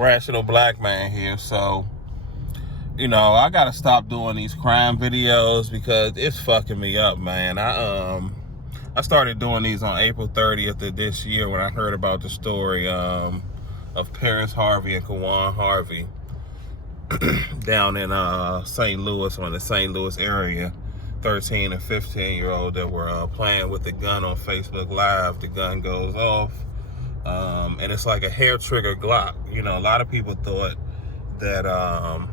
Rational Black Man here. So, you know, I gotta stop doing these crime videos because it's fucking me up, man. I started doing these on April 30th of this year when I heard about the story of Quaron Harvey and Quaron Harvey down in St. Louis, or in the St. Louis area. 13 and 15-year-old that were playing with the gun on Facebook Live. The gun goes off, and it's like a hair trigger Glock. You know, a lot of people thought that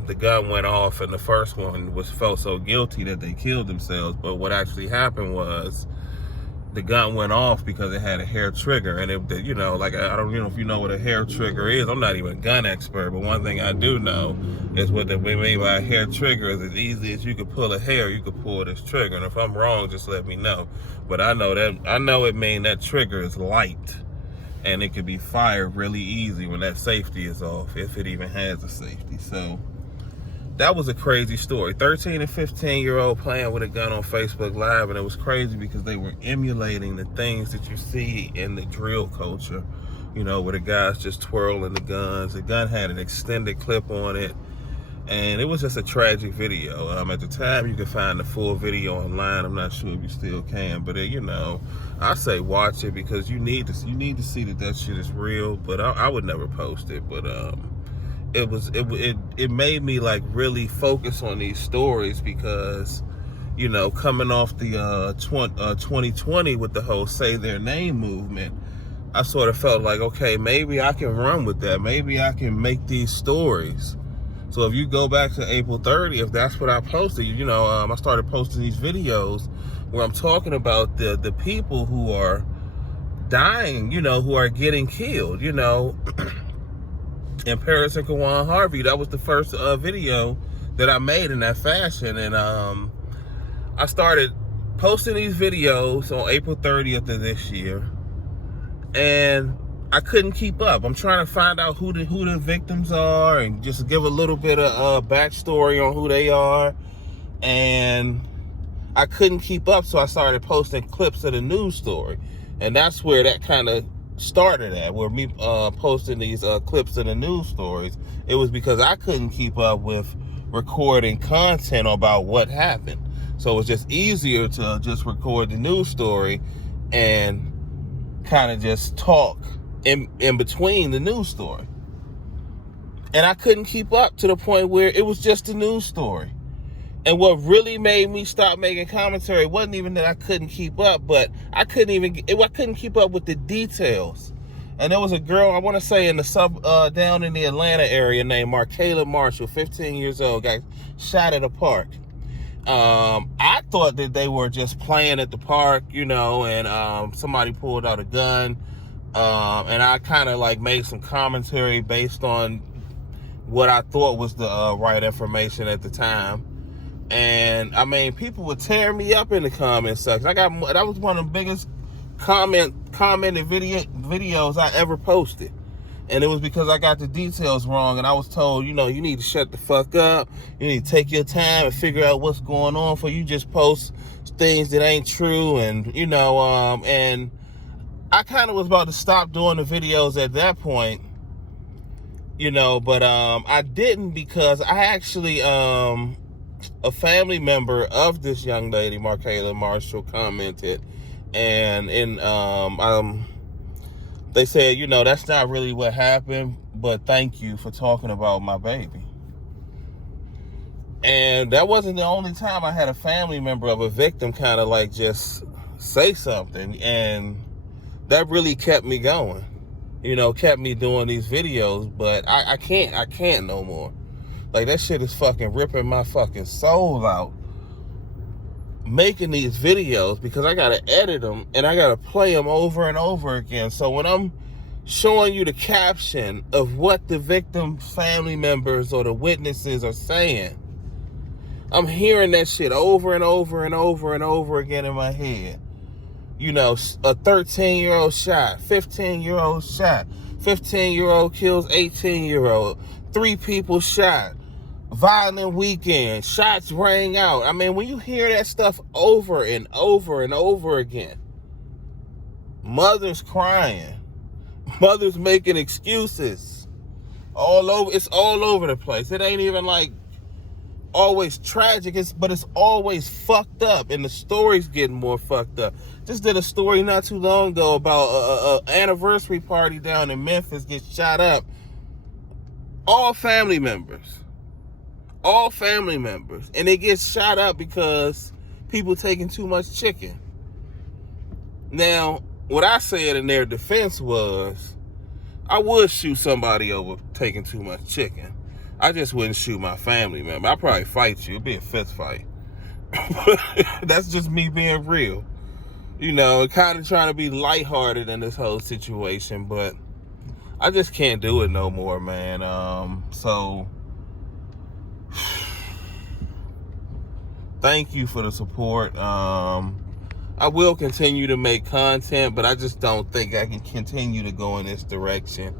the gun went off and the first one felt so guilty that they killed themselves. But what actually happened was the gun went off because it had a hair trigger. And it, you know, like, I don't know if you know what a hair trigger is. I'm not even a gun expert, but one thing I do know is what we mean by a hair trigger is as easy as you could pull a hair, you could pull this trigger. And if I'm wrong, just let me know. But I know it means that trigger is light and it could be fired really easy when that safety is off, if it even has a safety. So that was a crazy story. 13 and 15-year-old playing with a gun on Facebook Live, and it was crazy because they were emulating the things that you see in the drill culture, you know, where the guys just twirling the guns. The gun had an extended clip on it, and it was just a tragic video. At the time, you could find the full video online. I'm not sure if you still can, but you know, I say watch it because you need to see that shit is real. But I would never post it. But it made me like really focus on these stories because, you know, coming off the 2020 with the whole Say Their Name movement, I sort of felt like, okay, maybe I can run with that. Maybe I can make these stories. So if you go back to April 30th, that's what I posted. You know, I started posting these videos where I'm talking about the people who are dying, you know, who are getting killed, you know. And Paris and Quaron Harvey, that was the first video that I made in that fashion. And I started posting these videos on April 30th of this year, and I couldn't keep up. I'm trying to find out who the victims are and just give a little bit of backstory on who they are. And I couldn't keep up, so I started posting clips of the news story. And that's where that kind of started at, where me posting these clips of the news stories. It was because I couldn't keep up with recording content about what happened. So it was just easier to just record the news story and kind of just talk in between the news story. And I couldn't keep up to the point where it was just a news story. And what really made me stop making commentary wasn't even that I couldn't keep up, but I couldn't keep up with the details. And there was a girl, I want to say in the down in the Atlanta area named Markayla Marshall, 15 years old, got shot at a park. I thought that they were just playing at the park, you know, and somebody pulled out a gun. And I kind of like made some commentary based on what I thought was the right information at the time. And I mean, people would tear me up in the comment section. That was one of the biggest commented videos I ever posted. And it was because I got the details wrong, and I was told, you know, you need to shut the fuck up. You need to take your time and figure out what's going on before you just post things that ain't true. And, you know, and I kind of was about to stop doing the videos at that point, you know, but I didn't, because I actually, a family member of this young lady, Markayla Marshall, commented, and they said, you know, that's not really what happened, but thank you for talking about my baby. And that wasn't the only time I had a family member of a victim kind of like just say something, and that really kept me going, you know, kept me doing these videos. But I can't no more. Like, that shit is fucking ripping my fucking soul out, making these videos, because I gotta edit them and I gotta play them over and over again. So when I'm showing you the caption of what the victim family members or the witnesses are saying, I'm hearing that shit over and over and over and over again in my head. You know, a 13-year-old shot, 15-year-old shot, 15-year-old kills 18-year-old, 3 people shot, violent weekend, shots rang out. I mean, when you hear that stuff over and over and over again, mothers crying, mothers making excuses, all over. It's all over the place. It ain't even like always tragic, but it's always fucked up, and the story's getting more fucked up. Just did a story not too long ago about a anniversary party down in Memphis gets shot up. All family members, and it gets shot up because people taking too much chicken. Now, what I said in their defense was, I would shoot somebody over taking too much chicken. I just wouldn't shoot my family member. I'd probably fight you. It'd be a fist fight. That's just me being real. You know, kind of trying to be lighthearted in this whole situation, but I just can't do it no more, man. So thank you for the support. I will continue to make content, but I just don't think I can continue to go in this direction.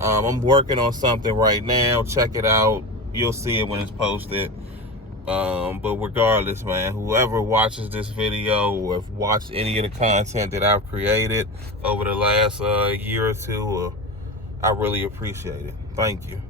I'm working on something right now. Check it out. You'll see it when it's posted. But regardless, man, whoever watches this video or have watched any of the content that I've created over the last year or two, I really appreciate it. Thank you.